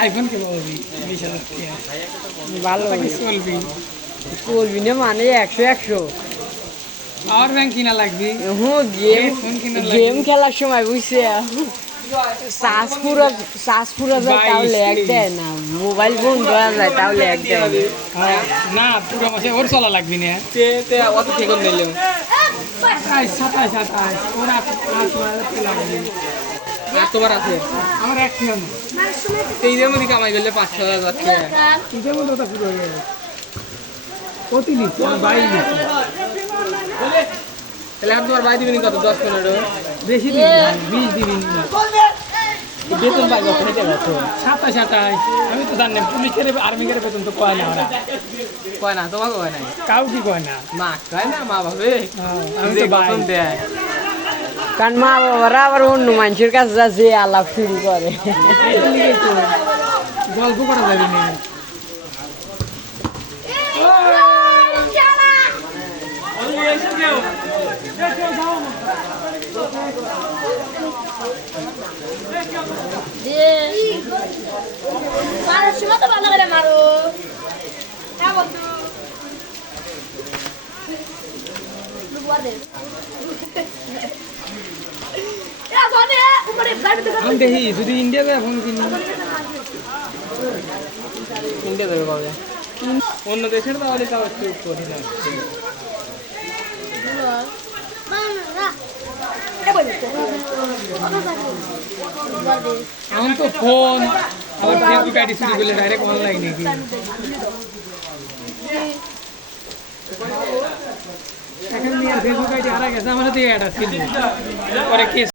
iPhone কে বলবি 20,000 টাকা ভালো চলবি চলবি না মানে 100 পাওয়ার ব্যাংক কিনা লাগবি গেম খেলার সময় বুঝছে শ্বাস পুরো যায় তাও ল্যাগ দেয় না মোবাইল ফোন ধরা যায় তাও ল্যাগ দেয় না পুরো মাসে ওর চলা লাগবি না অত ঠিক নিলাম 27 ওরা 5,000 লাগবে আর তোমার আছে আমার এক ফোন এইদের মধ্যে কামাই করলে 5-6 হাজার ঈদের মধ্যে ওটা পুরো হয়ে গেল প্রতি নিচ্ছি আমার বাড়ি নিচ্ছি তাহলে এখন তোমার বাড়ি দিবেন কত 10-15 বেশি দিবি 20 দিবি বেতন পাই কত এটা কত 27 আমি তো জানি পুলিশের আর্মিদের বেতন তো কয় না ওরা কয় না তোমাকে কয় নাই কাউ কি কয় না মা কয় না মা ভাবে আমি যে তো বেতন ভাই দেয় কারণ মা বাবারা আবার অন্য মানুষের কাছে যা যে আলাপ শুরু করে গল্প করা যাবে না মারো আমি দেখি যদি ইন্ডিয়া যায় ফোন কিনি ইন্ডিয়া দেবে কবে অন্য দেশের তাহলে তাও একটু কঠিন আছে এখন তো ফোন আবার ফেসবুক আইডি শুরু করলে ডাইরেক্ট অনলাইনে কি এখন নিয়ে ফেসবুক আইডি হারা গেছে আমার তো এটা ছিল পরে কেস